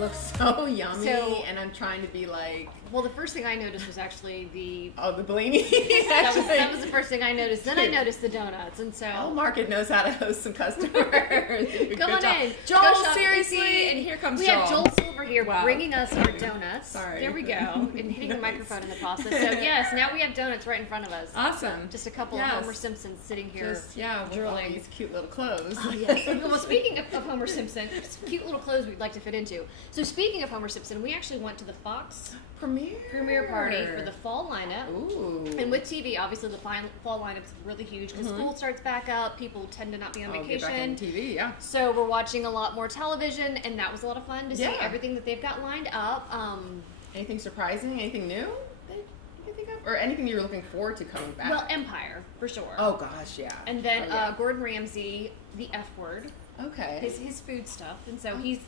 look so yummy, and I'm trying to be like... Well, the first thing I noticed was actually the... Oh, the blini. that was the first thing I noticed. Then I noticed the donuts, and so... El Market knows how to host some customers. Come on in. Joel, seriously. And here comes Joel. We have Joel Silver here bringing us our donuts. Sorry. There we go. And hitting the microphone in the process. So, yes, now we have donuts right in front of us. Awesome. Just a couple of Homer Simpsons sitting here with all these cute little clothes. Oh, yes. Well, speaking of Homer Simpson, cute little clothes we'd like to fit into. So, speaking of Homer Simpson, we actually went to the Fox premiere party for the fall lineup. Ooh. And with TV, obviously the fall lineup's really huge because school starts back up. People tend to not be on vacation. Get back on TV, yeah. So we're watching a lot more television, and that was a lot of fun to see everything that they've got lined up. Anything surprising? Anything new that you can think of? Or anything you're looking forward to coming back? Well, Empire, for sure. Oh, gosh, yeah. And then Gordon Ramsay, the F word. Okay. His food stuff, and so he's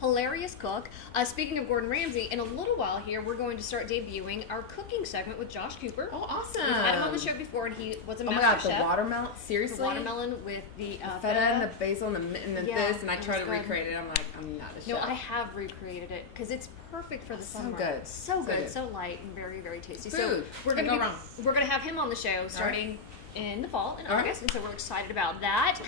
hilarious cook. Speaking of Gordon Ramsay, in a little while here, we're going to start debuting our cooking segment with Josh Cooper. Oh, awesome! We've had him on the show before, and he was a master chef. Oh my God, the watermelon, seriously? The watermelon with the feta and the basil and this, and I try to recreate it. I'm like, I'm not a chef. No, I have recreated it because it's perfect for the summer. So good, so light and very, very tasty. Food. So we're gonna have him on the show starting in the fall, in August, and so we're excited about that.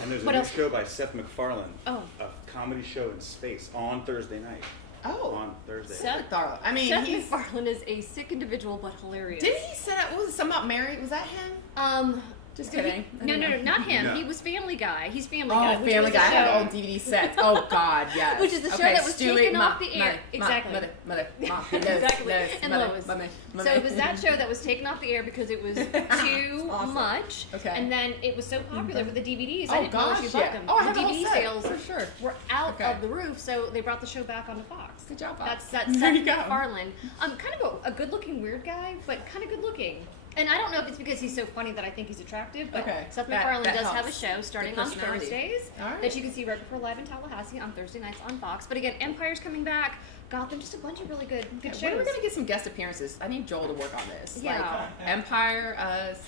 And there's a new show by Seth MacFarlane, a comedy show in space on Thursday night. Oh. On Thursday. Seth MacFarlane is a sick individual, but hilarious. Didn't he set up, what was it, something about Mary? Was that him? Just kidding. No, not him. No. He was Family Guy. He's Family Guy. Oh, Family Guy. I have all DVD sets. Oh, God, yes. Which is the show that was taken off the air. Exactly. Mother. Exactly. And Lois. So it was that show that was taken off the air because it was too much. Okay. And then it was so popular for the DVDs. Oh, gosh, them. Oh, I have the DVD sales for sure. were out of the roof, so they brought the show back onto Fox. Good job, Fox. That's Seth MacFarlane. Kind of a good-looking weird guy, but kind of good-looking. And I don't know if it's because he's so funny that I think he's attractive, but Seth MacFarlane does have a show starting on Thursdays that you can see right before Live in Tallahassee on Thursday nights on Fox. But again, Empire's coming back. Gotham, just a bunch of really good shows. When are we going to get some guest appearances? I need Joel to work on this. Yeah. Like Empire, us,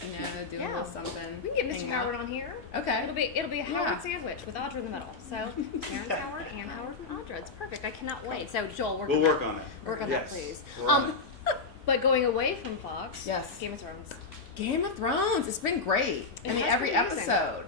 do a little something. We can get Mr. Howard on here. Okay. It'll be a Howard sandwich with Audra in the middle. So Terrence Howard and Howard and Audra. It's perfect. I cannot wait. So Joel, we'll work on that. Work on that, please. But going away from Fox, Game of Thrones. Game of Thrones. It's been great. Every episode.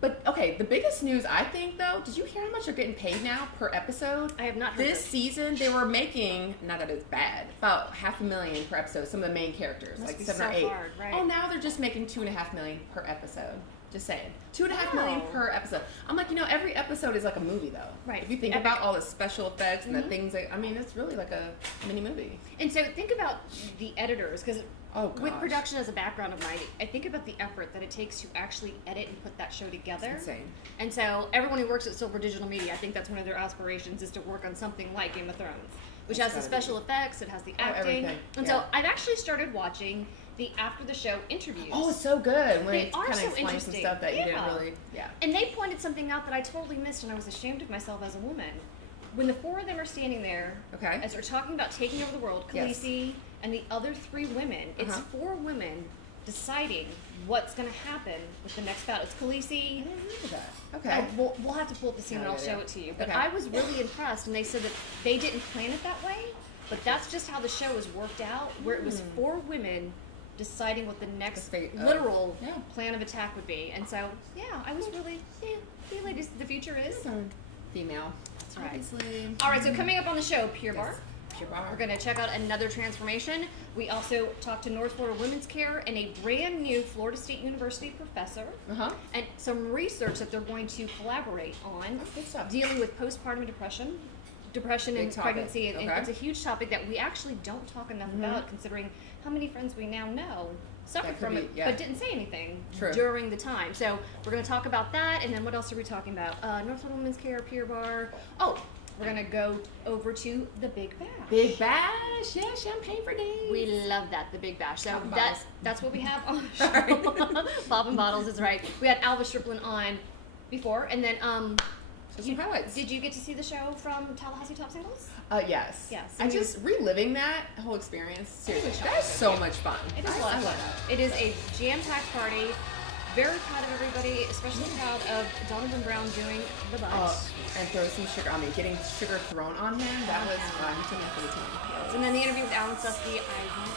But, okay, the biggest news, I think, though, did you hear how much they're getting paid now per episode? I have not heard this season, they were making, not that it's bad, about $500,000 per episode, some of the main characters, like 7 or 8. Hard, right? Oh, now they're just making $2.5 million per episode. Just saying. $2.5 million per episode. I'm like, every episode is like a movie, though. Right. If you think about all the special effects and the things, it's really like a mini movie. And so think about the editors, because with gosh. production as a background of mine, I think about the effort that it takes to actually edit and put that show together. It's insane. And so everyone who works at Silver Digital Media, I think that's one of their aspirations is to work on something like Game of Thrones, which has the special effects, it has the acting. And so I've actually started watching the after the show interviews. Oh, it's so good. When they are so interesting. Some stuff that you didn't really, And they pointed something out that I totally missed, and I was ashamed of myself as a woman. When the 4 of them are standing there, as they're talking about taking over the world, Khaleesi and the other 3 women, it's 4 women deciding what's going to happen with the next battle. It's Khaleesi. I didn't remember that. Okay. We'll have to pull up the scene and I'll show it to you. But I was really impressed, and they said that they didn't plan it that way, but that's just how the show was worked out, where it was 4 women deciding what the next literal plan of attack would be. And so, I was really, ladies, the future is female. That's right. Obviously. All right, so coming up on the show, Pure Barre. Pure Barre. We're going to check out another transformation. We also talked to North Florida Women's Care and a brand new Florida State University professor and some research that they're going to collaborate on dealing with postpartum depression and pregnancy. And it's a huge topic that we actually don't talk enough about, considering how many friends we now know suffered from it, but didn't say anything during the time. So we're going to talk about that, and then what else are we talking about? North Florida Women's Care, Pure Barre. Oh, we're going to go over to the Big Bash. Big Bash, champagne for days. We love that, the Big Bash. So that's what we have on the show. Popping bottles is right. We had Alva Strickland on before, and then some highlights. Did you get to see the show from Tallahassee Top Singles? Yes. Yes. I just reliving that whole experience. Seriously, that is so much fun. It is a lot of fun. It is a jam-packed party. very proud of everybody, especially proud of Donovan Brown doing the bus. And throw some sugar. I mean, getting sugar thrown on him, that was, he took me for the team. Yes. And then the interview with Alan Susky, I went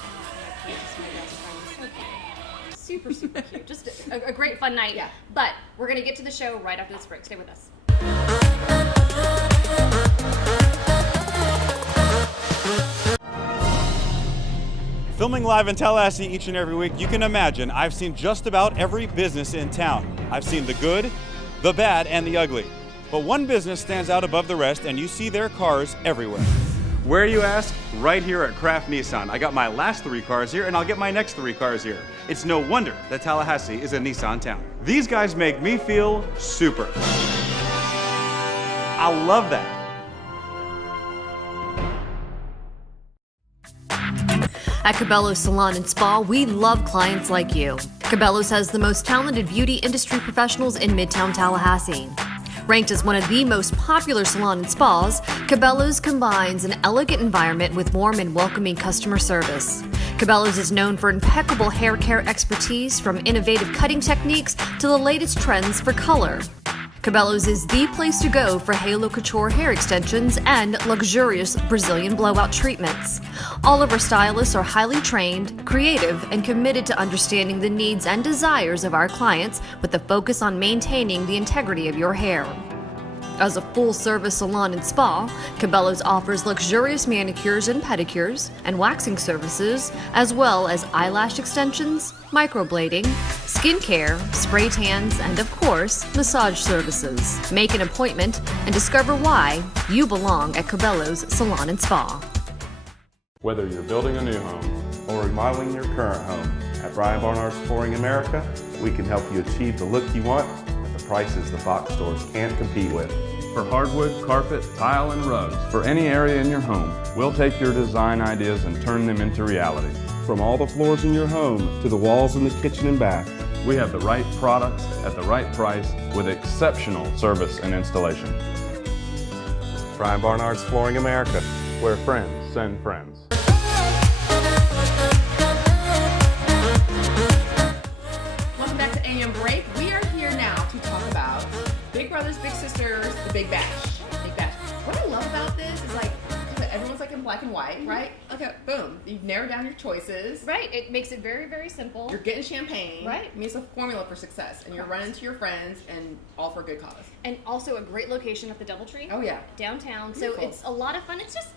and my best friend was so cute. Super, super cute. Just a great fun night. Yeah. But we're going to get to the show right after this break. Stay with us. Filming live in Tallahassee each and every week, you can imagine I've seen just about every business in town. I've seen the good, the bad, and the ugly. But one business stands out above the rest, and you see their cars everywhere. Where, you ask? Right here at Kraft Nissan. I got my last 3 cars here, and I'll get my next 3 cars here. It's no wonder that Tallahassee is a Nissan town. These guys make me feel super. I love that. At Cabela's Salon and Spa, we love clients like you. Cabela's has the most talented beauty industry professionals in Midtown Tallahassee. Ranked as one of the most popular salon and spas, Cabela's combines an elegant environment with warm and welcoming customer service. Cabela's is known for impeccable hair care expertise, from innovative cutting techniques to the latest trends for color. Cabela's is the place to go for Halo Couture hair extensions and luxurious Brazilian blowout treatments. All of our stylists are highly trained, creative, and committed to understanding the needs and desires of our clients with a focus on maintaining the integrity of your hair. As a full-service salon and spa, Cabela's offers luxurious manicures and pedicures and waxing services, as well as eyelash extensions, microblading, skincare, spray tans, and of course, massage services. Make an appointment and discover why you belong at Cabela's Salon and Spa. Whether you're building a new home or remodeling your current home, at Brian Barnard's Flooring America, we can help you achieve the look you want at the prices the box stores can't compete with. For hardwood, carpet, tile, and rugs, for any area in your home, we'll take your design ideas and turn them into reality. From all the floors in your home to the walls in the kitchen and bath, We have the right products at the right price with exceptional service and installation. Brian Barnard's Flooring America, where friends send friends. Welcome back to AM Break. We are here now to talk about Big Brothers Big Sisters, the Big Bash. Big Bash. What I love about this is like everyone's like in black and white, right? Okay, boom. You've narrowed down your choices. Right. It makes it very, very simple. You're getting champagne. Right. I mean, it's a formula for success, and you're running to your friends, and all for a good cause. And also a great location at the DoubleTree. Oh yeah. Downtown. Beautiful. So it's a lot of fun. It's just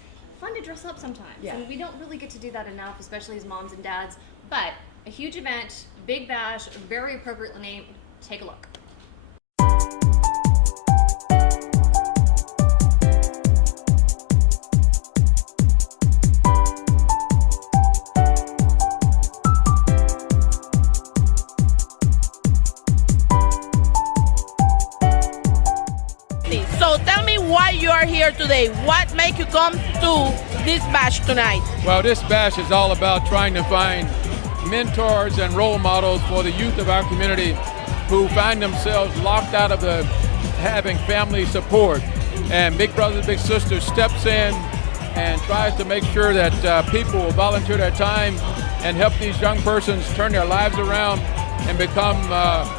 fun to dress up sometimes. Yeah. And we don't really get to do that enough, especially as moms and dads. But a huge event, Big Bash, very appropriately named. Take a look. So tell me why you are here today. What make you come to this bash tonight? Well, this bash is all about trying to find mentors and role models for the youth of our community who find themselves locked out of having family support. And Big Brothers Big Sisters steps in and tries to make sure that people will volunteer their time and help these young persons turn their lives around and become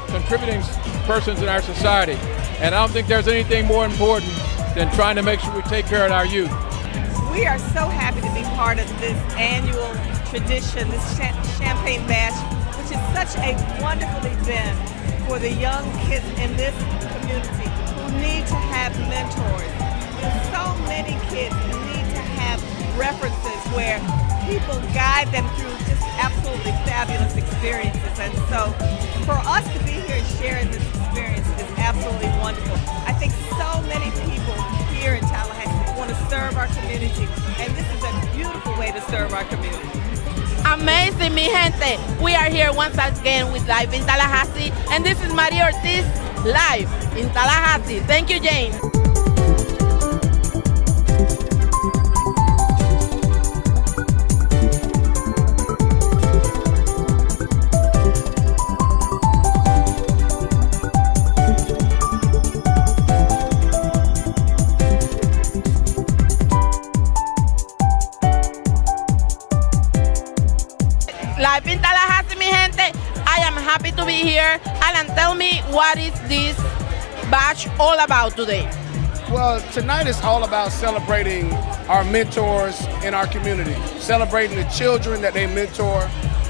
contributing persons in our society. And I don't think there's anything more important than trying to make sure we take care of our youth. We are so happy to be part of this annual tradition, this Champagne Bash, which is such a wonderful event for the young kids in this community who need to have mentors. There's so many kids who need to have references where people guide them through just absolutely fabulous experiences. And so for us to be here and sharing this experience is absolutely wonderful. I think so many people here in Tallahassee want to serve our community, and this is a beautiful way to serve our community. Amazing, mi gente. We are here once again with Live in Tallahassee, and this is Maria Ortiz live in Tallahassee. Thank you, Jane. Live in Tallahassee, mi gente. I am happy to be here, and can tell me what is this bash all about today? Well, tonight is all about celebrating our mentors in our community, celebrating the children that they mentor,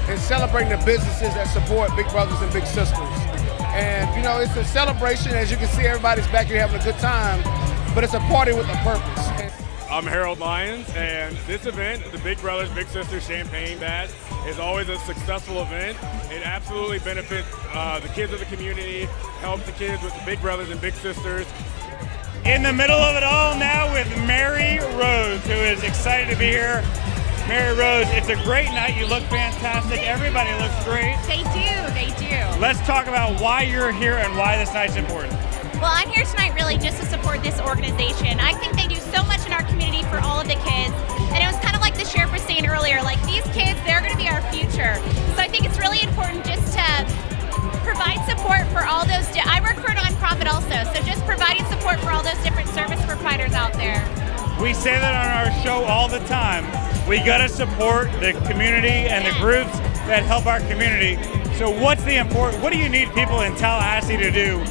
and celebrating the businesses that support big brothers and big sisters. And, you know, it's a celebration. As you can see, everybody's back here having a good time, but it's a party with a purpose. I'm Harold Lyons, and this event, the Big Brothers Big Sisters Champagne Bash, is always a successful event. It absolutely benefits the kids of the community, helps the kids with the Big Brothers and Big Sisters. In the middle of it all now with Mary Rose, who is excited to be here. Mary Rose, it's a great night. You look fantastic. Everybody looks great. They do. Let's talk about why you're here and why this night's important. Well, I'm here tonight really just to support this organization. I think they do so much in our community for all of the kids. And it was kind of like the sheriff was saying earlier, like these kids, they're going to be our future. So I think it's really important just to provide support for all those. I work for a nonprofit also, so just providing support for all those different service providers out there. We say that on our show all the time. We got to support the community and the groups that help our community. So what do you need people in Tallahassee to do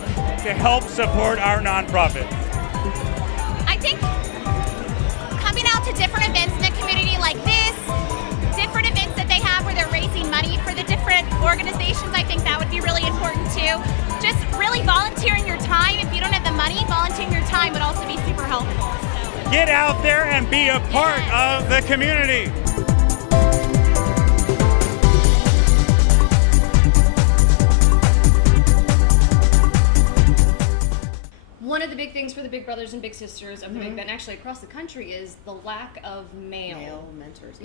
to help support our nonprofit? I think coming out to different events in the community like this, different events that they have where they're raising money for the different organizations, I think that would be really important too. Just really volunteering your time. If you don't have the money, volunteering your time would also be super helpful. So. Get out there and be a part of the community. One of the big things for the Big Brothers and Big Sisters of the Big Bend, actually across the country, is the lack of male mentors,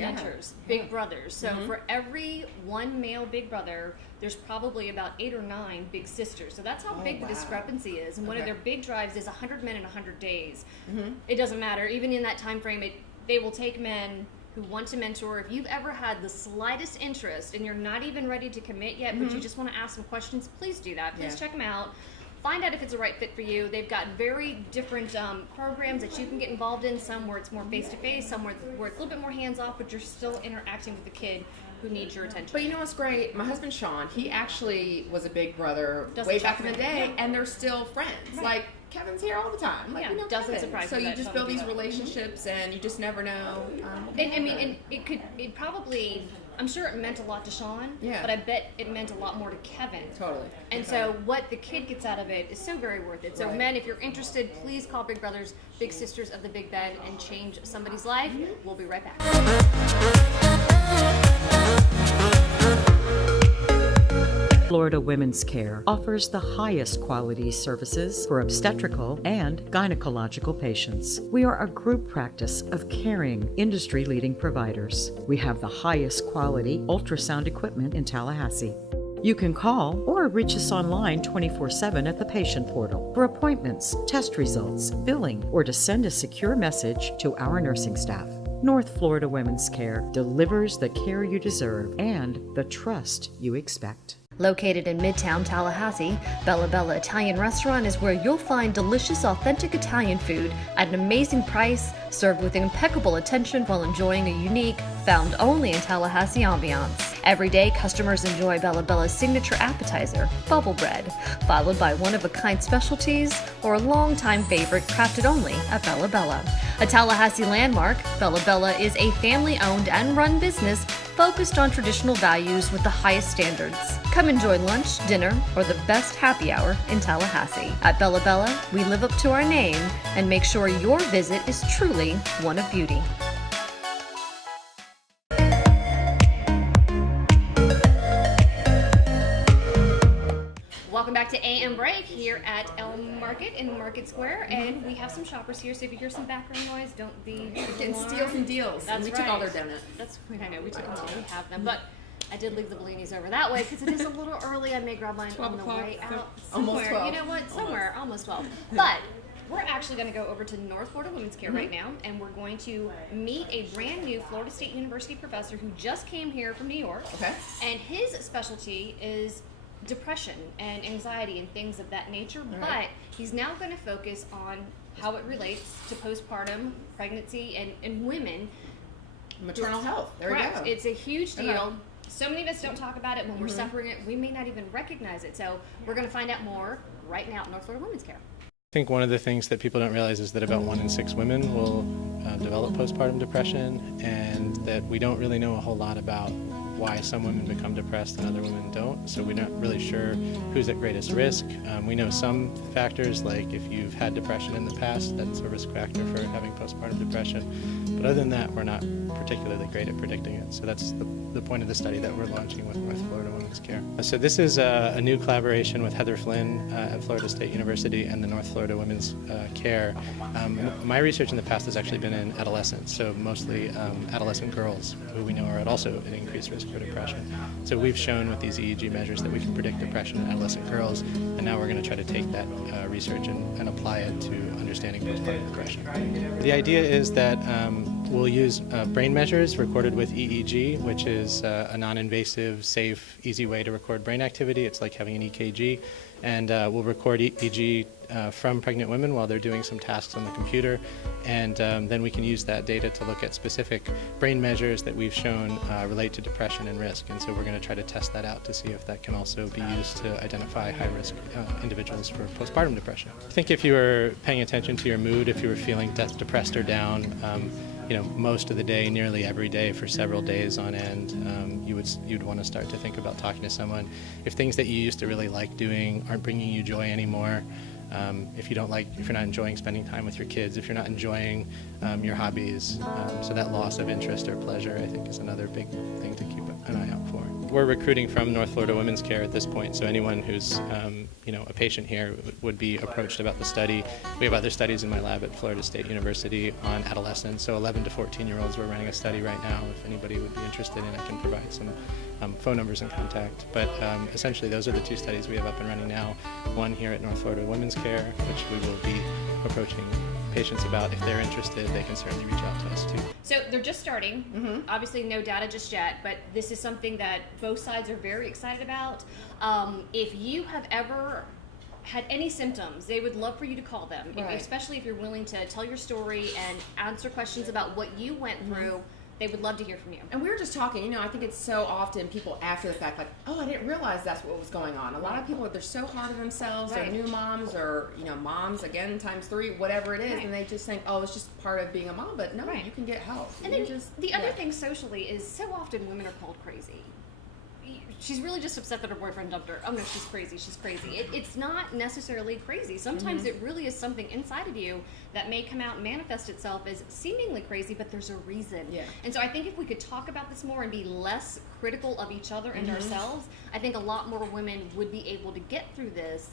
big brothers. So for every one male big brother, there's probably about 8 or 9 big sisters. So that's how big the discrepancy is. And one of their big drives is 100 men in 100 days. It doesn't matter. Even in that time frame, they will take men who want to mentor. If you've ever had the slightest interest and you're not even ready to commit yet, but you just want to ask some questions, please do that. Please check them out. Find out if it's a right fit for you. They've got very different programs that you can get involved in. Some where it's more face-to-face, some where it's a little bit more hands-off, but you're still interacting with the kid who needs your attention. But you know what's great? My husband Sean, he actually was a big brother way back in the day, and they're still friends. Right. Like Kevin's here all the time. Like, you know, doesn't Kevin. surprise So me you that just Sean build would do these that. relationships, and you just never know. And it probably, I'm sure it meant a lot to Sean, but I bet it meant a lot more to Kevin. Totally. And so what the kid gets out of it is so very worth it. So men, if you're interested, please call Big Brothers, Big Sisters of the Big Bend and change somebody's life. We'll be right back. Florida Women's Care offers the highest quality services for obstetrical and gynecological patients. We are a group practice of caring, industry-leading providers. We have the highest quality ultrasound equipment in Tallahassee. You can call or reach us online 24/7 at the patient portal for appointments, test results, billing, or to send a secure message to our nursing staff. North Florida Women's Care delivers the care you deserve and the trust you expect. Located in Midtown Tallahassee, Bella Bella Italian Restaurant is where you'll find delicious, authentic Italian food at an amazing price, served with impeccable attention while enjoying a unique, found only in Tallahassee ambiance. Every day, customers enjoy Bella Bella's signature appetizer, bubble bread, followed by one-of-a-kind specialties or a longtime favorite crafted only at Bella Bella. A Tallahassee landmark, Bella Bella is a family-owned and run business focused on traditional values with the highest standards. Come enjoy lunch, dinner, or the best happy hour in Tallahassee. At Bella Bella, we live up to our name and make sure your visit is truly one of beauty. Welcome back to AM Break here at Elm Market in Market Square, and we have some shoppers here, so if you hear some background noise, don't be Getting steals and deals. That's we right. took all their donuts. That's I know, we took them all. We have them, but I did leave the bellinis over that way because it is a little early. I may grab mine on the way out somewhere. Almost 12. You know what? Somewhere, almost 12. But we're actually going to go over to North Florida Women's Care right now, and we're going to meet a brand new Florida State University professor who just came here from New York. Okay. And his specialty is depression and anxiety and things of that nature, but he's now going to focus on how it relates to postpartum, pregnancy, and women. Maternal health. There Correct. we go. It's a huge deal. So many of us don't talk about it. When we're suffering it, we may not even recognize it. So we're going to find out more right now at North Florida Women's Care. I think one of the things that people don't realize is that about 1 in 6 women will develop postpartum depression, and that we don't really know a whole lot about why some women become depressed and other women don't. So we're not really sure who's at greatest risk. We know some factors, like if you've had depression in the past, that's a risk factor for having postpartum depression. But other than that, we're not particularly great at predicting it. So that's the point of the study that we're launching with North Florida Women's Care. So this is a new collaboration with Heather Flynn at Florida State University and the North Florida Women's Care. My research in the past has actually been in adolescents, so mostly adolescent girls who we know are at also at increased risk for depression. So we've shown with these EEG measures that we can predict depression in adolescent girls, and now we're going to try to take that research and apply it to understanding postpartum depression. The idea is that we'll use brain measures recorded with EEG, which is a non-invasive, safe, easy way to record brain activity. It's like having an EKG. And we'll record EEG from pregnant women while they're doing some tasks on the computer. And then we can use that data to look at specific brain measures that we've shown relate to depression and risk. And so we're going to try to test that out to see if that can also be used to identify high-risk individuals for postpartum depression. I think if you were paying attention to your mood, if you were feeling depressed or down, most of the day, nearly every day for several days on end, you'd want to start to think about talking to someone. If things that you used to really like doing aren't bringing you joy anymore, if you're not enjoying spending time with your kids, if you're not enjoying your hobbies, so that loss of interest or pleasure, I think, is another big thing to keep an eye out for. We're recruiting from North Florida Women's Care at this point, so anyone who's a patient here would be approached about the study. We have other studies in my lab at Florida State University on adolescents, so 11 to 14-year-olds. We're running a study right now. If anybody would be interested in, I can provide some phone numbers and contact. But essentially, those are the 2 studies we have up and running now. One here at North Florida Women's Care, which we will be approaching patients about. If they're interested, they can certainly reach out to us too. So they're just starting. Obviously no data just yet, but this is something that both sides are very excited about. If you have ever had any symptoms, they would love for you to call them, especially if you're willing to tell your story and answer questions about what you went through. They would love to hear from you. And we were just talking, I think it's so often people after the fact, like, oh, I didn't realize that's what was going on. A lot of people, they're so hard on themselves, they're new moms or, moms again times 3, whatever it is, and they just think, oh, it's just part of being a mom, but no, you can get help. And then the other thing socially is so often women are called crazy. She's really just upset that her boyfriend dumped her. Oh no, she's crazy, she's crazy. It's not necessarily crazy. Sometimes it really is something inside of you that may come out and manifest itself as seemingly crazy, but there's a reason. And so I think if we could talk about this more and be less critical of each other and ourselves, I think a lot more women would be able to get through this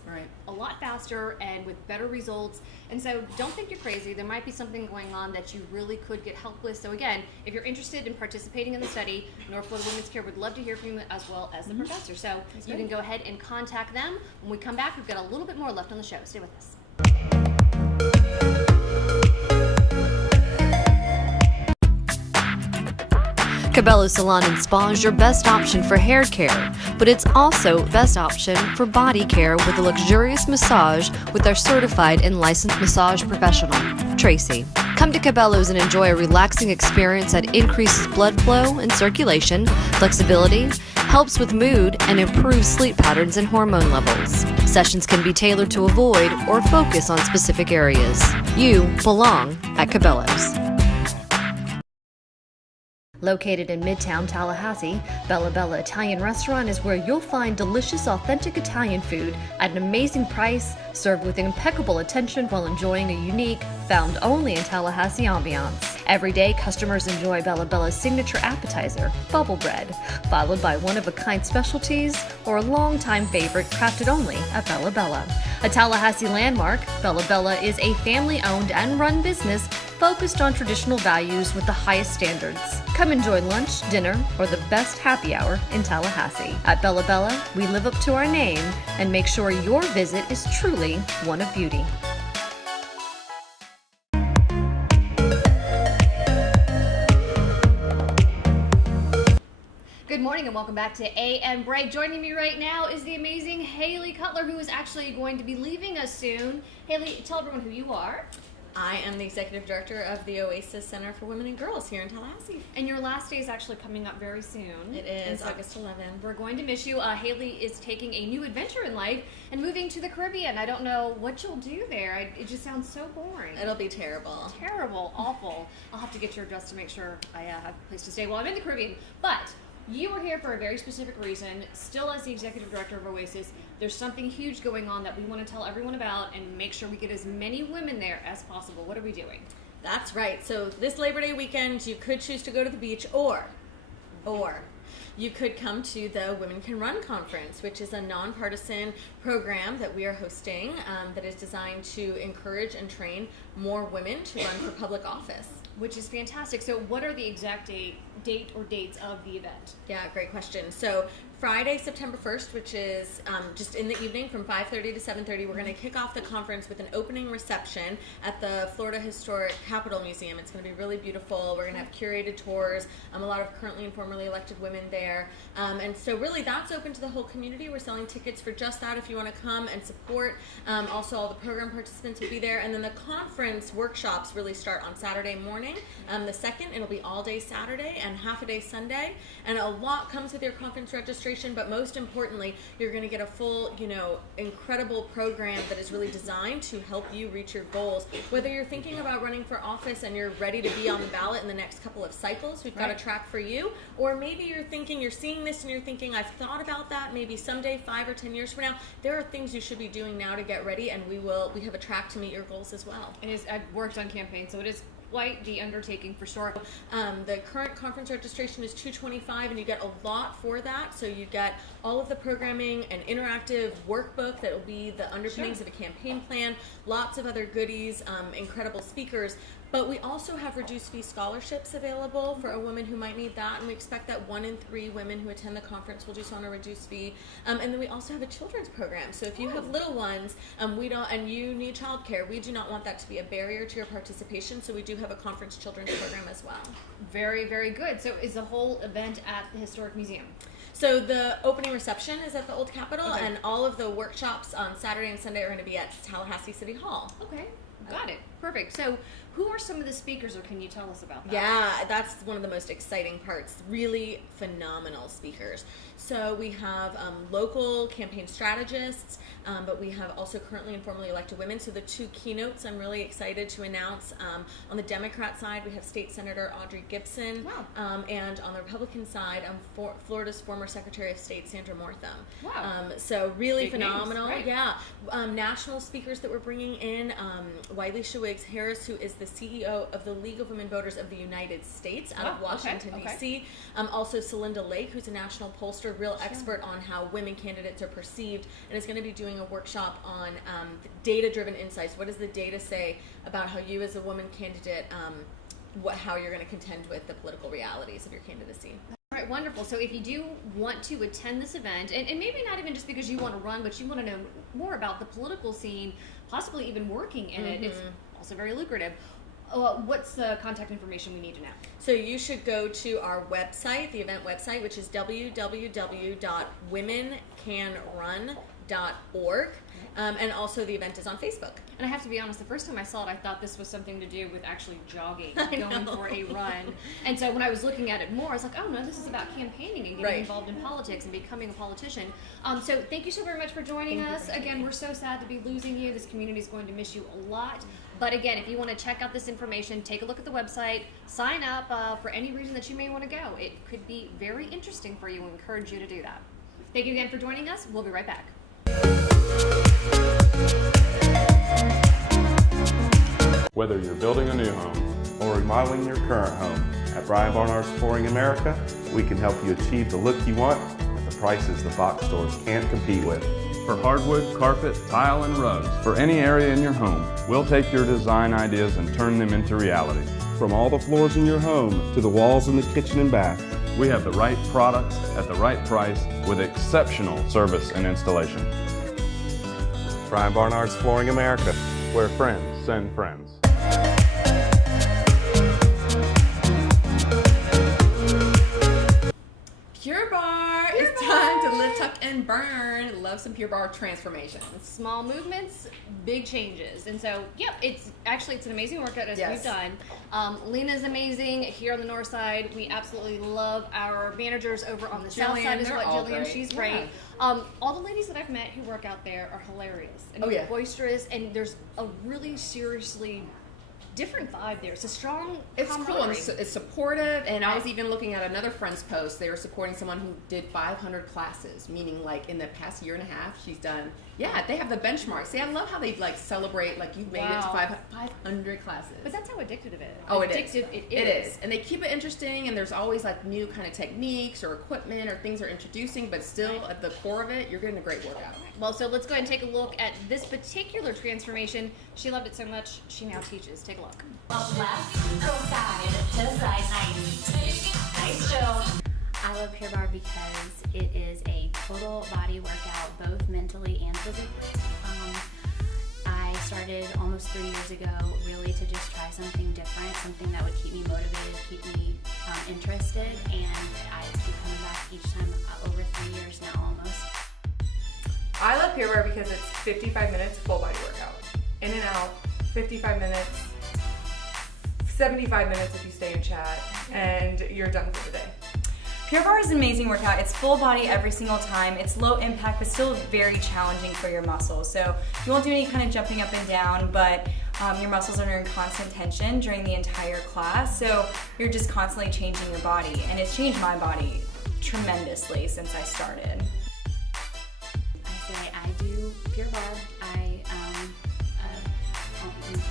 a lot faster and with better results. And so don't think you're crazy. There might be something going on that you really could get help with. So again, if you're interested in participating in the study, North Florida Women's Care would love to hear from you as well as the professor. So you can go ahead and contact them. When we come back, we've got a little bit more left on the show. Stay with us. Cabello Salon and Spa is your best option for hair care, but it's also the best option for body care with a luxurious massage with our certified and licensed massage professional, Tracy. Come to Cabello's and enjoy a relaxing experience that increases blood flow and circulation, flexibility, helps with mood, and improves sleep patterns and hormone levels. Sessions can be tailored to avoid or focus on specific areas. You belong at Cabello's. Located in Midtown Tallahassee, Bella Bella Italian Restaurant is where you'll find delicious, authentic Italian food at an amazing price, served with impeccable attention while enjoying a unique, found only in Tallahassee ambiance. Every day, customers enjoy Bella Bella's signature appetizer, bubble bread, followed by one-of-a-kind specialties or a longtime favorite crafted only at Bella Bella. A Tallahassee landmark, Bella Bella is a family-owned and run business focused on traditional values with the highest standards. Come enjoy lunch, dinner, or the best happy hour in Tallahassee. At Bella Bella, we live up to our name and make sure your visit is truly one of beauty. Good morning and welcome back to AM Break. Joining me right now is the amazing Haley Cutler, who is actually going to be leaving us soon. Haley, tell everyone who you are. I am the Executive Director of the Oasis Center for Women and Girls here in Tallahassee. And your last day is actually coming up very soon. It is, so August 11th. We're going to miss you. Haley is taking a new adventure in life and moving to the Caribbean. I don't know what you'll do there. It just sounds so boring. It'll be terrible. Terrible. Awful. I'll have to get your address to make sure I have a place to stay while I'm in the Caribbean. But you are here for a very specific reason. Still, as the Executive Director of Oasis, there's something huge going on that we want to tell everyone about and make sure we get as many women there as possible. What are we doing? That's right. So this Labor Day weekend, you could choose to go to the beach, or you could come to the Women Can Run Conference, which is a nonpartisan program that we are hosting that is designed to encourage and train more women to run for public office. Which is fantastic. So what are the exact date or dates of the event? Yeah, great question. So Friday, September 1st, which is just in the evening from 5:30 to 7:30, we're going to kick off the conference with an opening reception at the Florida Historic Capitol Museum. It's going to be really beautiful. We're going to have curated tours, a lot of currently and formerly elected women there. And so really that's open to the whole community. We're selling tickets for just that if you want to come and support. Also, all the program participants will be there. And then the conference workshops really start on Saturday morning. The 2nd, it'll be all day Saturday and half a day Sunday. And a lot comes with your conference registration. But most importantly, you're going to get a full, incredible program that is really designed to help you reach your goals. Whether you're thinking about running for office and you're ready to be on the ballot in the next couple of cycles, we've got a track for you. Or maybe you're seeing this and you're thinking, I've thought about that maybe someday, 5 or 10 years from now. There are things you should be doing now to get ready, and we have a track to meet your goals as well. I've worked on campaigns, so it is quite the undertaking for sure. The current conference registration is $225, and you get a lot for that. So you get all of the programming, an interactive workbook that will be the underpinnings of a campaign plan, lots of other goodies, incredible speakers. But we also have reduced fee scholarships available for a woman who might need that, and we expect that 1 in 3 women who attend the conference will do so on a reduced fee. And then we also have a children's program. So if you have little ones, and you need childcare, we do not want that to be a barrier to your participation. So we do have a conference children's program as well. Very, very good. So is the whole event at the Historic Museum? So the opening reception is at the Old Capitol, and all of the workshops on Saturday and Sunday are going to be at Tallahassee City Hall. Okay. Got it. Perfect. So who are some of the speakers, or can you tell us about that? Yeah, that's one of the most exciting parts. Really phenomenal speakers. So we have local campaign strategists, but we have also currently and formerly elected women. So the 2 keynotes I'm really excited to announce. On the Democrat side, we have State Senator Audrey Gibson. Wow. And on the Republican side, Florida's former Secretary of State, Sandra Mortham. Wow. So really Big phenomenal. names, right? Yeah. National speakers that we're bringing in, Wylisha Wiggs Harris, who is the CEO of the League of Women Voters of the United States out of Washington, D.C. Also Celinda Lake, who's a national pollster, real expert on how women candidates are perceived, and is going to be doing a workshop on data-driven insights. What does the data say about how you as a woman candidate, how you're going to contend with the political realities of your candidacy? All right, wonderful. So if you do want to attend this event, and maybe not even just because you want to run, but you want to know more about the political scene, possibly even working in it, it's also very lucrative. What's the contact information we need to know? So you should go to our website, the event website, which is www.womencanrun.org. And also the event is on Facebook. And I have to be honest, the first time I saw it, I thought this was something to do with actually jogging, going for a run. And so when I was looking at it more, I was like, oh no, this is about campaigning and getting involved in politics and becoming a politician. So thank you so very much for joining us. Again, we're so sad to be losing you. This community is going to miss you a lot. But again, if you want to check out this information, take a look at the website, sign up for any reason that you may want to go. It could be very interesting for you. We encourage you to do that. Thank you again for joining us. We'll be right back. Whether you're building a new home or remodeling your current home, at Brian Barnard's Flooring America, we can help you achieve the look you want at the prices the box stores can't compete with. For hardwood, carpet, tile, and rugs, for any area in your home, we'll take your design ideas and turn them into reality. From all the floors in your home to the walls in the kitchen and bath, we have the right products at the right price with exceptional service and installation. Brian Barnard's Flooring America, where friends send friends. Pure Bar, it's time to lift, tuck, and burn. Love some Pure Barre transformations. Small movements, big changes. And so, yep, it's an amazing workout as we've done. Lena's amazing here on the north side. We absolutely love our managers over on the south side as well. Jillian, she's great. All the ladies that I've met who work out there are hilarious and boisterous, and there's a really seriously different vibe there. It's a strong cool and it's supportive. And I was even looking at another friend's post. They were supporting someone who did 500 classes, meaning like in the past year and a half she's done. Yeah, they have the benchmark. See, I love how they like celebrate like you've made it to 500 classes. But that's how addictive it is. Oh, it is. And they keep it interesting, and there's always like new kind of techniques or equipment or things they're introducing, but still at the core of it, you're getting a great workout. Well, so let's go ahead and take a look at this particular transformation. She loved it so much, she now teaches. Take a look. Left, go side to side. Nice show. I love Pure Barre because it is a total body workout, both mentally and physically. I started almost 3 years ago really to just try something different, something that would keep me motivated, keep me interested, and I keep coming back each time, over 3 years now almost. I love Pure Barre because it's 55 minutes full body workout. In and out, 55 minutes, 75 minutes if you stay in chat, and you're done for the day. Pure Barre is an amazing workout. It's full body every single time. It's low impact, but still very challenging for your muscles. So you won't do any kind of jumping up and down, but your muscles are in constant tension during the entire class. So you're just constantly changing your body, and it's changed my body tremendously since I started. I do Pure Barre. I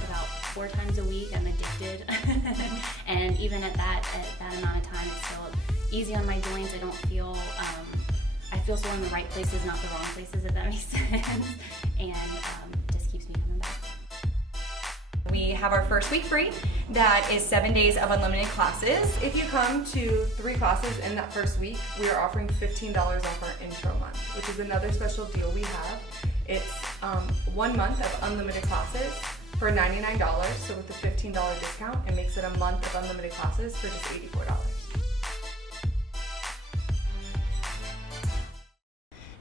about 4 times a week. I'm addicted, and even at that amount of time, it's still easy on my joints. I don't feel I feel so in the right places, not the wrong places, if that makes sense, and just keeps me coming back. We have our first week free. That is 7 days of unlimited classes. If you come to 3 classes in that first week, we are offering $15 off our intro month, which is another special deal we have. It's 1 month of unlimited classes for $99. So with the $15 discount, it makes it a month of unlimited classes for just $84.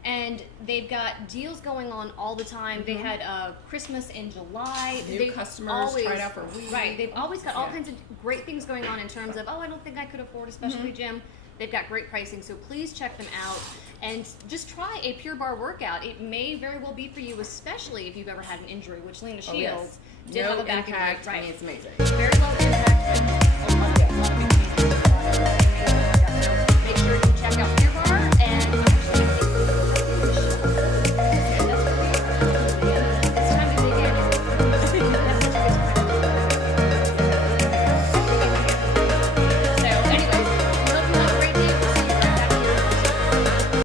And they've got deals going on all the time. They had Christmas in July. New customers tried out for weeks. Right. They've always got all kinds of great things going on in terms of, I don't think I could afford a specialty gym. They've got great pricing, so please check them out and just try a Pure Barre workout. It may very well be for you, especially if you've ever had an injury, which Lena Shields did have a back injury. Right. I mean, it's amazing. Very low impact.